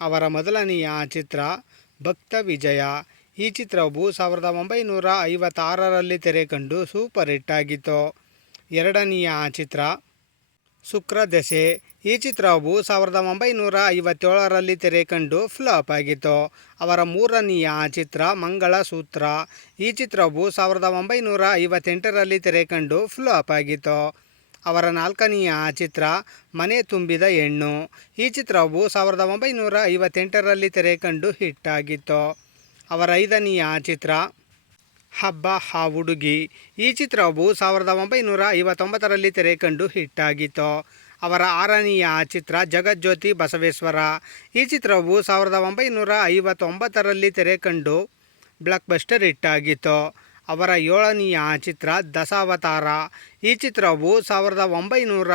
ಅವರ ಮೊದಲನೆಯ ಚಿತ್ರ ಭಕ್ತ ವಿಜಯ. ಈ ಚಿತ್ರವು ಸಾವಿರದ ಒಂಬೈನೂರ ಐವತ್ತಾರರಲ್ಲಿ ತೆರೆ ಕಂಡು ಸೂಪರ್ ಹಿಟ್ ಆಗಿತ್ತು. ಎರಡನೆಯ ಚಿತ್ರ ಶುಕ್ರದಸೆ ಈ ಚಿತ್ರವು ಸಾವಿರದ ಒಂಬೈನೂರ ಐವತ್ತೇಳರಲ್ಲಿ ತೆರೆ ಕಂಡು ಫ್ಲಾಪ್ ಆಗಿತ್ತು. ಅವರ ಮೂರನೆಯ ಚಿತ್ರ ಮಂಗಳ ಸೂತ್ರ ಈ ಚಿತ್ರವು ಸಾವಿರದ ಒಂಬೈನೂರ ಐವತ್ತೆಂಟರಲ್ಲಿ ತೆರೆ ಕಂಡು ಫ್ಲಾಪ್ ಆಗಿತ್ತು. ಅವರ ನಾಲ್ಕನೆಯ ಚಿತ್ರ, ಮನೆ ತುಂಬಿದ ಹೆಣ್ಣು. ಈ ಚಿತ್ರವು ಸಾವಿರದ ಒಂಬೈನೂರ ಐವತ್ತೆಂಟರಲ್ಲಿ ತೆರೆ ಕಂಡು ಹಿಟ್ ಆಗಿತ್ತು ಅವರ ಐದನೆಯ ಚಿತ್ರ, ಹಬ್ಬ ಹಾ ಹುಡುಗಿ. ಈ ಚಿತ್ರವು ಸಾವಿರದ ಒಂಬೈನೂರ ಐವತ್ತೊಂಬತ್ತರಲ್ಲಿ ತೆರೆ ಕಂಡು ಹಿಟ್ ಆಗಿತ್ತು ಅವರ ಆರನೆಯ ಚಿತ್ರ, ಜಗಜ್ಯೋತಿ ಬಸವೇಶ್ವರ. ಈ ಚಿತ್ರವು ಸಾವಿರದ ಒಂಬೈನೂರ ಐವತ್ತೊಂಬತ್ತರಲ್ಲಿ ತೆರೆ ಕಂಡು ಬ್ಲಾಕ್ ಬಸ್ಟರ್ ಹಿಟ್ ಆಗಿತ್ತು ಅವರ ಏಳನೆಯ ಚಿತ್ರ ದಶಾವತಾರ ಈ ಚಿತ್ರವು ಸಾವಿರದ ಒಂಬೈನೂರ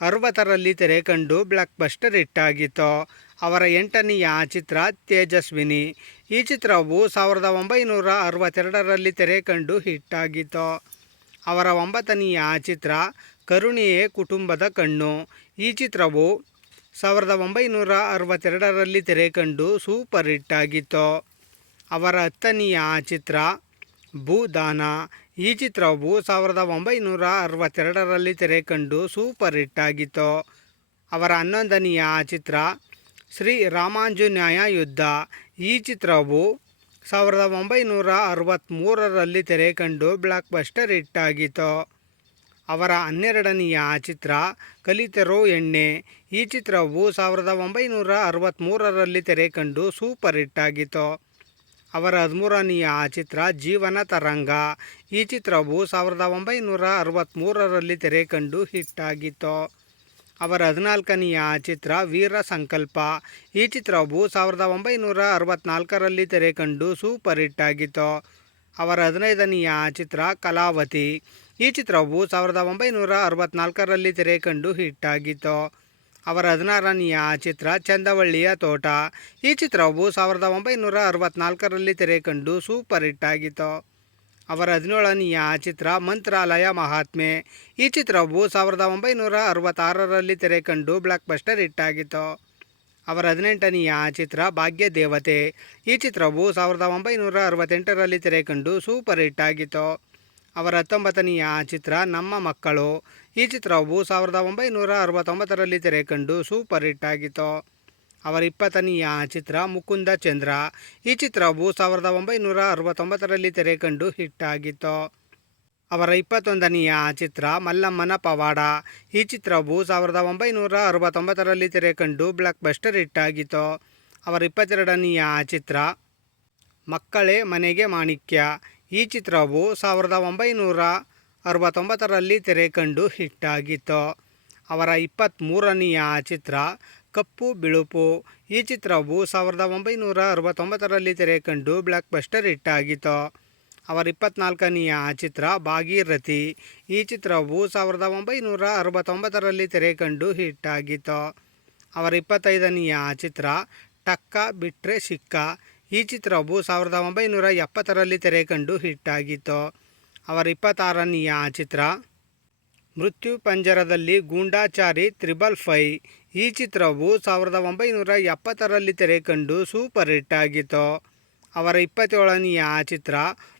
ಅರವತ್ತರಲ್ಲಿ ತೆರೆ ಕಂಡು ಬ್ಲಾಕ್ ಬಸ್ಟರ್ ಹಿಟ್ ಆಗಿತ್ತು. ಅವರ ಎಂಟನೆಯ ಚಿತ್ರ ತೇಜಸ್ವಿನಿ. ಈ ಚಿತ್ರವು ಸಾವಿರದ ಒಂಬೈನೂರ ಅರವತ್ತೆರಡರಲ್ಲಿ ತೆರೆ ಕಂಡು ಹಿಟ್ ಆಗಿತ್ತು. ಅವರ ಒಂಬತ್ತನೆಯ ಚಿತ್ರ ಕರುಣೆಯೇ ಕುಟುಂಬದ ಕಣ್ಣು. ಈ ಚಿತ್ರವು ಸಾವಿರದ ಒಂಬೈನೂರ ಅರವತ್ತೆರಡರಲ್ಲಿ ತೆರೆ ಕಂಡು ಸೂಪರ್ ಹಿಟ್ ಆಗಿತ್ತು. ಅವರ ಹತ್ತನೆಯ ಚಿತ್ರ ಭೂದಾನ. ಈ ಚಿತ್ರವು ಸಾವಿರದ ಒಂಬೈನೂರ ಅರವತ್ತೆರಡರಲ್ಲಿ ತೆರೆ ಕಂಡು ಸೂಪರ್ ಹಿಟ್ ಆಗಿತ್ತು. ಅವರ ಹನ್ನೊಂದನೆಯ ಚಿತ್ರ ಶ್ರೀ ರಾಮಾಂಜುನ್ಯಾಯ ಯುದ್ಧ. ಈ ಚಿತ್ರವು ಸಾವಿರದ ಒಂಬೈನೂರ ಅರವತ್ತ್ಮೂರರಲ್ಲಿ ತೆರೆ ಕಂಡು ಬ್ಲಾಕ್ ಬಸ್ಟರ್ ಹಿಟ್ ಆಗಿತ್ತು. ಅವರ ಹನ್ನೆರಡನೆಯ ಚಿತ್ರ ಕಲಿತರು ಎಣ್ಣೆ. ಈ ಚಿತ್ರವು ಸಾವಿರದ ಒಂಬೈನೂರ ಅರವತ್ತ್ಮೂರರಲ್ಲಿ ತೆರೆ ಕಂಡು ಸೂಪರ್ ಹಿಟ್ ಆಗಿತ್ತು. ಅವರ ಹದಿಮೂರನೆಯ ಚಿತ್ರ ಜೀವನ ತರಂಗ. ಈ ಚಿತ್ರವು ಸಾವಿರದ ಒಂಬೈನೂರ ಅರವತ್ತ್ಮೂರರಲ್ಲಿ ತೆರೆ ಕಂಡು ಹಿಟ್ ಆಗಿತ್ತು ಅವರ ಹದಿನಾಲ್ಕನೆಯ ಚಿತ್ರ ವೀರ ಸಂಕಲ್ಪ. ಈ ಚಿತ್ರವು ಸಾವಿರದ ಒಂಬೈನೂರ ಅರವತ್ತ್ನಾಲ್ಕರಲ್ಲಿ ತೆರೆ ಕಂಡು ಸೂಪರ್ ಹಿಟ್ ಆಗಿತ್ತು ಅವರ ಹದಿನೈದನೆಯ ಚಿತ್ರ ಕಲಾವತಿ. ಈ ಚಿತ್ರವು ಸಾವಿರದ ಒಂಬೈನೂರ ಅರವತ್ತ್ನಾಲ್ಕರಲ್ಲಿ ತೆರೆ ಕಂಡು ಹಿಟ್ ಆಗಿತ್ತು ಅವರ ಹದಿನಾರನೆಯ ಚಿತ್ರ ಚಂದವಳ್ಳಿಯ ತೋಟ. ಈ ಚಿತ್ರವು ಸಾವಿರದ ಒಂಬೈನೂರ ಅರವತ್ತ್ನಾಲ್ಕರಲ್ಲಿ ತೆರೆ ಕಂಡು ಸೂಪರ್ ಹಿಟ್ ಆಗಿತ್ತು. ಅವರ ಹದಿನೇಳನೆಯ ಚಿತ್ರ ಮಂತ್ರಾಲಯ ಮಹಾತ್ಮೆ. ಈ ಚಿತ್ರವು ಸಾವಿರದ ಒಂಬೈನೂರ ಅರವತ್ತಾರರಲ್ಲಿ ತೆರೆ ಕಂಡು ಬ್ಲಾಕ್ ಬಸ್ಟರ್ ಹಿಟ್ ಆಗಿತ್ತು. ಅವರ ಹದಿನೆಂಟನೆಯ ಚಿತ್ರ ಭಾಗ್ಯ ದೇವತೆ. ಈ ಚಿತ್ರವು ಸಾವಿರದ ಒಂಬೈನೂರ ಅರವತ್ತೆಂಟರಲ್ಲಿ ತೆರೆ ಕಂಡು ಸೂಪರ್ ಹಿಟ್ ಆಗಿತ್ತು. ಅವರ ಹತ್ತೊಂಬತ್ತನೆಯ ಚಿತ್ರ ನಮ್ಮ ಮಕ್ಕಳು. ಈ ಚಿತ್ರವು ಸಾವಿರದ ಒಂಬೈನೂರ ಅರವತ್ತೊಂಬತ್ತರಲ್ಲಿ ತೆರೆ ಕಂಡು ಸೂಪರ್ ಹಿಟ್ ಆಗಿತ್ತು. ಅವರ ಇಪ್ಪತ್ತನೆಯ ಚಿತ್ರ ಮುಕುಂದ ಚಂದ್ರ. ಈ ಚಿತ್ರವು ಸಾವಿರದ ಒಂಬೈನೂರ ಅರವತ್ತೊಂಬತ್ತರಲ್ಲಿ ತೆರೆ ಕಂಡು ಹಿಟ್ ಆಗಿತ್ತು. ಅವರ ಇಪ್ಪತ್ತೊಂದನೆಯ ಚಿತ್ರ ಮಲ್ಲಮ್ಮನ ಪವಾಡ. ಈ ಚಿತ್ರವು ಸಾವಿರದ ಒಂಬೈನೂರ ಅರವತ್ತೊಂಬತ್ತರಲ್ಲಿ ತೆರೆ ಕಂಡು ಬ್ಲಾಕ್ ಬಸ್ಟರ್ ಹಿಟ್ ಆಗಿತ್ತು. ಅವರ ಇಪ್ಪತ್ತೆರಡನೆಯ ಚಿತ್ರ ಮಕ್ಕಳೇ ಮನೆಗೆ ಮಾಣಿಕ್ಯ. ಈ ಚಿತ್ರವು ಸಾವಿರದ ಒಂಬೈನೂರ ಅರವತ್ತೊಂಬತ್ತರಲ್ಲಿ ತೆರೆ ಕಂಡು ಹಿಟ್ ಆಗಿತ್ತು ಅವರ ಇಪ್ಪತ್ತ್ಮೂರನೆಯ ಚಿತ್ರ ಕಪ್ಪು ಬಿಳುಪು. ಈ ಚಿತ್ರವು ಸಾವಿರದ ಒಂಬೈನೂರ ಅರವತ್ತೊಂಬತ್ತರಲ್ಲಿ ತೆರೆ ಕಂಡು ಬ್ಲ್ಯಾಕ್ ಬಸ್ಟರ್ ಹಿಟ್ ಆಗಿತ್ತು ಅವರ ಇಪ್ಪತ್ನಾಲ್ಕನೆಯ ಚಿತ್ರ ಭಾಗೀರಥಿ. ಈ ಚಿತ್ರವು ಸಾವಿರದ ಒಂಬೈನೂರ ಅರವತ್ತೊಂಬತ್ತರಲ್ಲಿ ತೆರೆ ಕಂಡು ಹಿಟ್ ಆಗಿತ್ತು ಅವರ ಇಪ್ಪತ್ತೈದನೆಯ ಚಿತ್ರ ಟಕ್ಕ ಬಿಟ್ರೆ ಸಿಕ್ಕ. ಈ ಚಿತ್ರವು ಸಾವಿರದ ಒಂಬೈನೂರ ಎಪ್ಪತ್ತರಲ್ಲಿ ತೆರೆ ಕಂಡು ಹಿಟ್ ಆಗಿತ್ತು ಅವರ ಇಪ್ಪತ್ತಾರನೆಯ ಚಿತ್ರ, ಮೃತ್ಯು ಪಂಜರದಲ್ಲಿ ಗೂಂಡಾಚಾರಿ ತ್ರಿಬಲ್ ಫೈ. ಈ ಚಿತ್ರವು ಸಾವಿರದ ಒಂಬೈನೂರ ಎಪ್ಪತ್ತರಲ್ಲಿ ತೆರೆ ಕಂಡು ಸೂಪರ್ ಹಿಟ್ ಆಗಿತ್ತು. ಅವರ ಇಪ್ಪತ್ತೇಳನೆಯ ಚಿತ್ರ,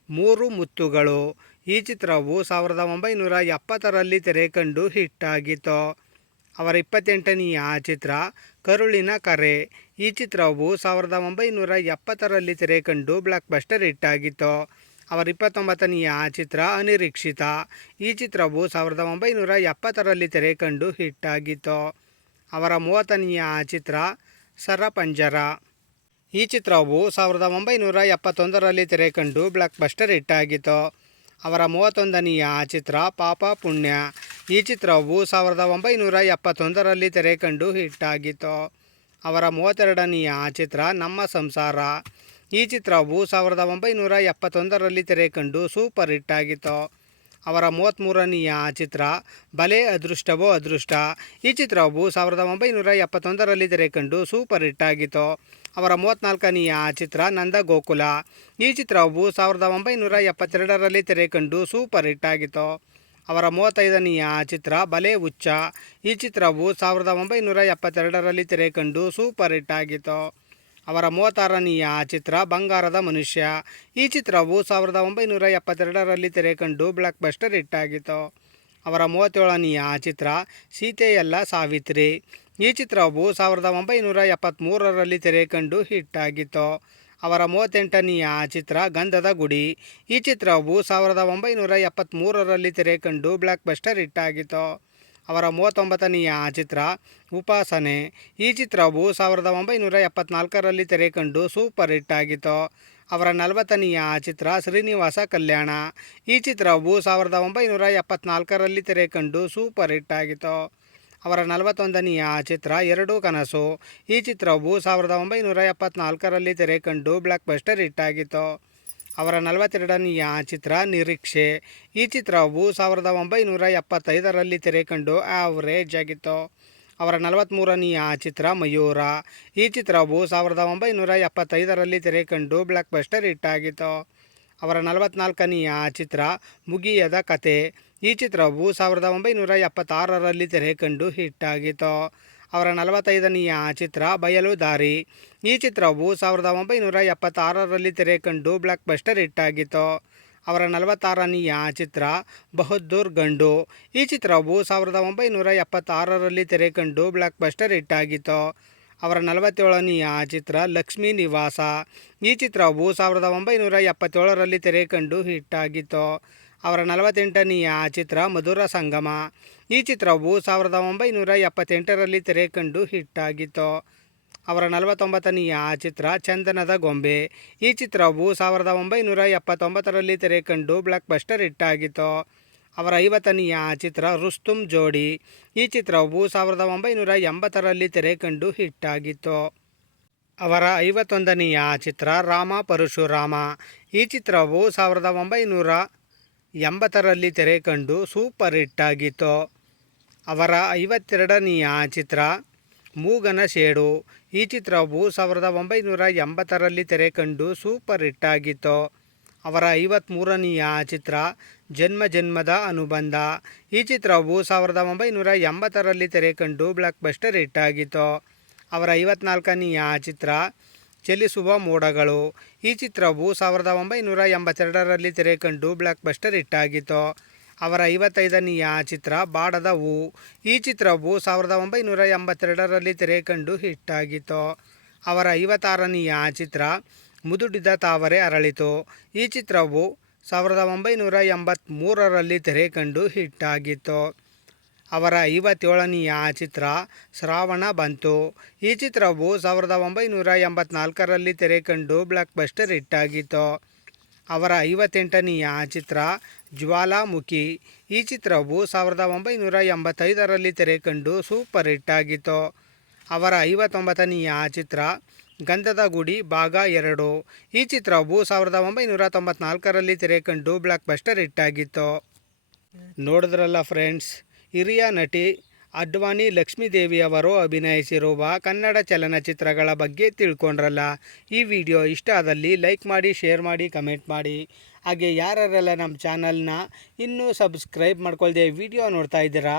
ಮೂರು ಮುತ್ತುಗಳು. ಈ ಚಿತ್ರವು ಸಾವಿರದ ಒಂಬೈನೂರ ಎಪ್ಪತ್ತರಲ್ಲಿ ತೆರೆ ಕಂಡು ಹಿಟ್ ಆಗಿತ್ತು. ಅವರ ಇಪ್ಪತ್ತೆಂಟನೆಯ ಚಿತ್ರ ಕರುಳಿನ ಕರೆ. ಈ ಚಿತ್ರವು ಸಾವಿರದ ಒಂಬೈನೂರ ಎಪ್ಪತ್ತರಲ್ಲಿ ತೆರೆ ಕಂಡು ಬ್ಲಾಕ್ ಬಸ್ಟರ್ ಹಿಟ್ ಆಗಿತ್ತು ಅವರ ಇಪ್ಪತ್ತೊಂಬತ್ತನೆಯ ಚಿತ್ರ ಅನಿರೀಕ್ಷಿತ. ಈ ಚಿತ್ರವು ಸಾವಿರದ ಒಂಬೈನೂರ ಎಪ್ಪತ್ತರಲ್ಲಿ ತೆರೆ ಕಂಡು ಹಿಟ್ ಆಗಿತ್ತು ಅವರ ಮೂವತ್ತನೆಯ ಚಿತ್ರ ಸರಪಂಜರ. ಈ ಚಿತ್ರವು ಸಾವಿರದ ಒಂಬೈನೂರ ಎಪ್ಪತ್ತೊಂದರಲ್ಲಿ ತೆರೆ ಕಂಡು ಬ್ಲಾಕ್ ಬಸ್ಟರ್ ಹಿಟ್ ಆಗಿತ್ತು ಅವರ ಮೂವತ್ತೊಂದನೆಯ ಚಿತ್ರ ಪಾಪ ಪುಣ್ಯ. ಈ ಚಿತ್ರವು ಸಾವಿರದ ಒಂಬೈನೂರ ಎಪ್ಪತ್ತೊಂದರಲ್ಲಿ ತೆರೆ ಕಂಡು ಹಿಟ್ ಆಗಿತ್ತು ಅವರ ಮೂವತ್ತೆರಡನೆಯ ಚಿತ್ರ ನಮ್ಮ ಸಂಸಾರ. ಈ ಚಿತ್ರವು ಸಾವಿರದ ಒಂಬೈನೂರ ಎಪ್ಪತ್ತೊಂದರಲ್ಲಿ ತೆರೆ ಕಂಡು ಸೂಪರ್ ಹಿಟ್ ಆಗಿತ್ತು ಅವರ ಮೂವತ್ತ್ಮೂರನೆಯ ಚಿತ್ರ ಬಲೆ ಅದೃಷ್ಟವೋ ಅದೃಷ್ಟ. ಈ ಚಿತ್ರವು ಸಾವಿರದ ಒಂಬೈನೂರ ಎಪ್ಪತ್ತೊಂದರಲ್ಲಿ ತೆರೆ ಕಂಡು ಸೂಪರ್ ಹಿಟ್ ಆಗಿತ್ತು ಅವರ ಮೂವತ್ತ್ನಾಲ್ಕನೆಯ ಚಿತ್ರ ನಂದ ಗೋಕುಲ ಈ ಚಿತ್ರವು ಸಾವಿರದ ಒಂಬೈನೂರ ಎಪ್ಪತ್ತೆರಡರಲ್ಲಿ ತೆರೆ ಕಂಡು ಸೂಪರ್ ಹಿಟ್ ಆಗಿತ್ತು ಅವರ ಮೂವತ್ತೈದನೆಯ ಚಿತ್ರ ಬಲೆ ಉಚ್ಚ ಈ ಚಿತ್ರವು ಸಾವಿರದ ಒಂಬೈನೂರ ಎಪ್ಪತ್ತೆರಡರಲ್ಲಿ ತೆರೆ ಕಂಡು ಸೂಪರ್ ಹಿಟ್ ಆಗಿತ್ತು. ಅವರ ಮೂವತ್ತಾರನೆಯ ಚಿತ್ರ ಬಂಗಾರದ ಮನುಷ್ಯ. ಈ ಚಿತ್ರವು ಸಾವಿರದ ಒಂಬೈನೂರ ಎಪ್ಪತ್ತೆರಡರಲ್ಲಿ ತೆರೆ ಕಂಡು ಬ್ಲಾಕ್ ಬಸ್ಟರ್ ಹಿಟ್ ಆಗಿತ್ತು. ಅವರ ಮೂವತ್ತೇಳನೆಯ ಚಿತ್ರ ಸೀತೆಯಲ್ಲ ಸಾವಿತ್ರಿ. ಈ ಚಿತ್ರವು ಸಾವಿರದ ಒಂಬೈನೂರ ಎಪ್ಪತ್ತ್ಮೂರರಲ್ಲಿ ತೆರೆ ಕಂಡು ಹಿಟ್ ಆಗಿತ್ತು. ಅವರ ಮೂವತ್ತೆಂಟನೆಯ ಚಿತ್ರ ಗಂಧದ ಗುಡಿ. ಈ ಚಿತ್ರವು ಸಾವಿರದ ಒಂಬೈನೂರ ಎಪ್ಪತ್ತ್ಮೂರರಲ್ಲಿ ತೆರೆ ಕಂಡು ಬ್ಲ್ಯಾಕ್ ಬಸ್ಟರ್ ಹಿಟ್ ಆಗಿತ್ತು. ಅವರ ಮೂವತ್ತೊಂಬತ್ತನೆಯ ಚಿತ್ರ ಉಪಾಸನೆ. ಈ ಚಿತ್ರವು ಸಾವಿರದ ಒಂಬೈನೂರ ಎಪ್ಪತ್ನಾಲ್ಕರಲ್ಲಿ ತೆರೆ ಕಂಡು ಸೂಪರ್ ಹಿಟ್ ಆಗಿತ್ತು. ಅವರ ನಲವತ್ತನೆಯ ಚಿತ್ರ ಶ್ರೀನಿವಾಸ ಕಲ್ಯಾಣ. ಈ ಚಿತ್ರವು ಸಾವಿರದ ಒಂಬೈನೂರ ಎಪ್ಪತ್ನಾಲ್ಕರಲ್ಲಿ ತೆರೆ ಕಂಡು ಸೂಪರ್ ಹಿಟ್ ಆಗಿತ್ತು. ಅವರ ನಲವತ್ತೊಂದನೆಯ ಚಿತ್ರ ಎರಡು ಕನಸು. ಈ ಚಿತ್ರವು ಸಾವಿರದ ಒಂಬೈನೂರ ಎಪ್ಪತ್ನಾಲ್ಕರಲ್ಲಿ ತೆರೆ ಕಂಡು ಬ್ಲಾಕ್ ಬಸ್ಟರ್ ಹಿಟ್ ಆಗಿತ್ತು ಅವರ ನಲವತ್ತೆರಡನೆಯ ಚಿತ್ರ ನಿರೀಕ್ಷೆ. ಈ ಚಿತ್ರವು ಸಾವಿರದ ಒಂಬೈನೂರ ಎಪ್ಪತ್ತೈದರಲ್ಲಿ ತೆರೆ ಕಂಡು ಆವರೇಜ್ ಆಗಿತ್ತು. ಅವರ ನಲವತ್ತ್ಮೂರನೆಯ ಚಿತ್ರ ಮಯೂರ. ಈ ಚಿತ್ರವು ಸಾವಿರದ ಒಂಬೈನೂರ ಎಪ್ಪತ್ತೈದರಲ್ಲಿ ತೆರೆ ಕಂಡು ಬ್ಲಾಕ್ ಬಸ್ಟರ್ ಹಿಟ್ ಆಗಿತ್ತು ಅವರ ನಲವತ್ನಾಲ್ಕನೆಯ ಚಿತ್ರ ಮುಗಿಯದ ಕತೆ. ಈ ಚಿತ್ರವು ಸಾವಿರದ ಒಂಬೈನೂರ ಎಪ್ಪತ್ತಾರರಲ್ಲಿ ತೆರೆ ಕಂಡು ಹಿಟ್ ಆಗಿತ್ತು ಅವರ ನಲವತ್ತೈದನೆಯ ಚಿತ್ರ ಬಯಲು ದಾರಿ. ಈ ಚಿತ್ರವು ಸಾವಿರದ ಒಂಬೈನೂರ ಎಪ್ಪತ್ತಾರರಲ್ಲಿ ತೆರೆ ಕಂಡು ಬ್ಲಾಕ್ ಬಸ್ಟರ್ ಹಿಟ್ ಆಗಿತ್ತು ಅವರ ನಲವತ್ತಾರನೆಯ ಚಿತ್ರ ಬಹದ್ದೂರ್ ಗಂಡು. ಈ ಚಿತ್ರವು ಸಾವಿರದ ಒಂಬೈನೂರ ಎಪ್ಪತ್ತಾರರಲ್ಲಿ ತೆರೆ ಕಂಡು ಬ್ಲಾಕ್ ಬಸ್ಟರ್ ಹಿಟ್ ಆಗಿತ್ತು ಅವರ ನಲವತ್ತೇಳನೆಯ ಚಿತ್ರ ಲಕ್ಷ್ಮೀ ನಿವಾಸ. ಈ ಚಿತ್ರವು ಸಾವಿರದ ಒಂಬೈನೂರ ಎಪ್ಪತ್ತೇಳರಲ್ಲಿ ತೆರೆ ಕಂಡು ಹಿಟ್ ಆಗಿತ್ತು. ಅವರ ನಲವತ್ತೆಂಟನೆಯ ಚಿತ್ರ ಮಧುರ ಸಂಗಮ. ಈ ಚಿತ್ರವು ಸಾವಿರದ ಒಂಬೈನೂರ ಎಪ್ಪತ್ತೆಂಟರಲ್ಲಿ ತೆರೆ ಕಂಡು ಹಿಟ್ ಆಗಿತ್ತು. ಅವರ ನಲವತ್ತೊಂಬತ್ತನೆಯ ಚಿತ್ರ ಚಂದನದ ಗೊಂಬೆ. ಈ ಚಿತ್ರವು ಸಾವಿರದ ಒಂಬೈನೂರ ಎಪ್ಪತ್ತೊಂಬತ್ತರಲ್ಲಿ ತೆರೆ ಕಂಡು ಬ್ಲಾಕ್ ಬಸ್ಟರ್ ಹಿಟ್ ಆಗಿತ್ತು. ಅವರ ಐವತ್ತನೆಯ ಚಿತ್ರ ರುಸ್ತುಂ ಜೋಡಿ. ಈ ಚಿತ್ರವು ಸಾವಿರದ ಒಂಬೈನೂರ ಎಂಬತ್ತರಲ್ಲಿ ತೆರೆ ಕಂಡು ಹಿಟ್ ಆಗಿತ್ತು ಅವರ ಐವತ್ತೊಂದನೆಯ ಚಿತ್ರ ರಾಮ ಪರಶುರಾಮ. ಈ ಚಿತ್ರವು ಸಾವಿರದ ಒಂಬೈನೂರ ಎಂಬತ್ತರಲ್ಲಿ ತೆರೆ ಕಂಡು ಸೂಪರ್ ಹಿಟ್ ಆಗಿತ್ತು ಅವರ ಐವತ್ತೆರಡನೆಯ ಚಿತ್ರ ಮೂಗನ ಶೇಡು. ಈ ಚಿತ್ರವು ಸಾವಿರದ ಒಂಬೈನೂರ ಎಂಬತ್ತರಲ್ಲಿ ತೆರೆ ಕಂಡು ಸೂಪರ್ ಹಿಟ್ ಆಗಿತ್ತು ಅವರ ಐವತ್ತ್ಮೂರನೆಯ ಚಿತ್ರ ಜನ್ಮ ಜನ್ಮದ ಅನುಬಂಧ. ಈ ಚಿತ್ರವು ಸಾವಿರದ ಒಂಬೈನೂರ ಎಂಬತ್ತರಲ್ಲಿ ತೆರೆ ಕಂಡು ಬ್ಲಾಕ್ ಬಸ್ಟರ್ ಹಿಟ್ ಆಗಿತ್ತು ಅವರ ಐವತ್ನಾಲ್ಕನೆಯ ಚಿತ್ರ ಚಲಿಸುವ ಮೋಡಗಳು. ಈ ಚಿತ್ರವು ಸಾವಿರದ ಒಂಬೈನೂರ ಎಂಬತ್ತೆರಡರಲ್ಲಿ ತೆರೆ ಕಂಡು ಬ್ಲಾಕ್ ಬಸ್ಟರ್ ಹಿಟ್ ಆಗಿತ್ತು ಅವರ ಐವತ್ತೈದನೆಯ ಚಿತ್ರ ಬಾಡದ ಹೂ ಈ ಚಿತ್ರವು ಸಾವಿರದ ಒಂಬೈನೂರ ಎಂಬತ್ತೆರಡರಲ್ಲಿ ತೆರೆ ಕಂಡು ಹಿಟ್ ಆಗಿತ್ತು ಅವರ ಐವತ್ತಾರನೆಯ ಚಿತ್ರ ಮುದುಡಿದ ತಾವರೆ ಅರಳಿತು. ಈ ಚಿತ್ರವು ಸಾವಿರದ ಒಂಬೈನೂರ ಎಂಬತ್ತ್ಮೂರರಲ್ಲಿ ತೆರೆ ಕಂಡು ಹಿಟ್ ಆಗಿತ್ತು ಅವರ ಐವತ್ತೇಳನೆಯ ಚಿತ್ರ ಶ್ರಾವಣ ಬಂತು. ಈ ಚಿತ್ರವು ಸಾವಿರದ ಒಂಬೈನೂರ ಎಂಬತ್ನಾಲ್ಕರಲ್ಲಿ ತೆರೆ ಕಂಡು ಬ್ಲಾಕ್ ಬಸ್ಟರ್ ಹಿಟ್ ಆಗಿತ್ತು ಅವರ ಐವತ್ತೆಂಟನೆಯ ಚಿತ್ರ ಜ್ವಾಲಾಮುಖಿ. ಈ ಚಿತ್ರವು ಸಾವಿರದ ಒಂಬೈನೂರ ಎಂಬತ್ತೈದರಲ್ಲಿ ತೆರೆ ಕಂಡು ಸೂಪರ್ ಹಿಟ್ ಆಗಿತ್ತು ಅವರ ಐವತ್ತೊಂಬತ್ತನೆಯ ಚಿತ್ರ ಗಂಧದ ಗುಡಿ, ಭಾಗ ಎರಡು. ಈ ಚಿತ್ರವು ಸಾವಿರದ ಒಂಬೈನೂರ ತೊಂಬತ್ನಾಲ್ಕರಲ್ಲಿ ತೆರೆಕಂಡು ಬ್ಲಾಕ್ ಬಸ್ಟರ್ ಹಿಟ್ಟಾಗಿತ್ತು. ನೋಡಿದ್ರಲ್ಲ ಫ್ರೆಂಡ್ಸ್, ಹಿರಿಯ ನಟಿ ಅಡ್ವಾಣಿ ಲಕ್ಷ್ಮೀದೇವಿಯವರು ಅಭಿನಯಿಸಿರುವ ಕನ್ನಡ ಚಲನಚಿತ್ರಗಳ ಬಗ್ಗೆ ತಿಳ್ಕೊಂಡ್ರಲ್ಲ. ಈ ವಿಡಿಯೋ ಇಷ್ಟ ಆದಲ್ಲಿ ಲೈಕ್ ಮಾಡಿ, ಶೇರ್ ಮಾಡಿ, ಕಮೆಂಟ್ ಮಾಡಿ. ಹಾಗೆ ಯಾರ್ಯಾರೆಲ್ಲ ನಮ್ಮ ಚಾನಲ್ನ ಇನ್ನೂ ಸಬ್ಸ್ಕ್ರೈಬ್ ಮಾಡ್ಕೊಳ್ದೆ ವಿಡಿಯೋ ನೋಡ್ತಾ ಇದ್ದೀರಾ?